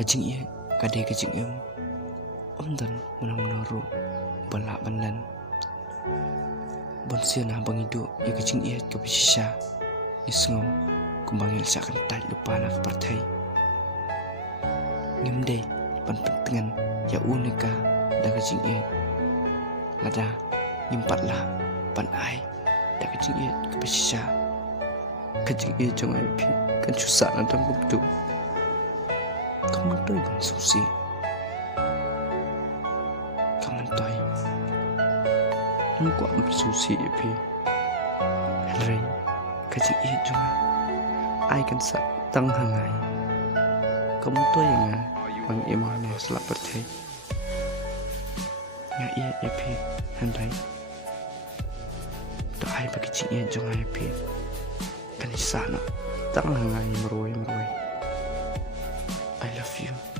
Kajing ia kadai kajing dan menang-menaru balak banlan bonsia na bang hidup ya kajing ia kepisah isngau kumbangil seakan tak lupa nak partai ngimdai pentingan ya unika da kajing ia lada ngimpatlah pan ai da kajing ia kepisah kajing ia jong ai pi kan susah na dang buktu kamu toy bang susi kamu toy aku ambil susi pi Henry kajing ia jong ai kan sa tang hangai kamu toy nga bang imam ne selap pertai nga ia pi Henry to ai bagi kajing ia jong ai pi kan sana tang hangai meruai I love you.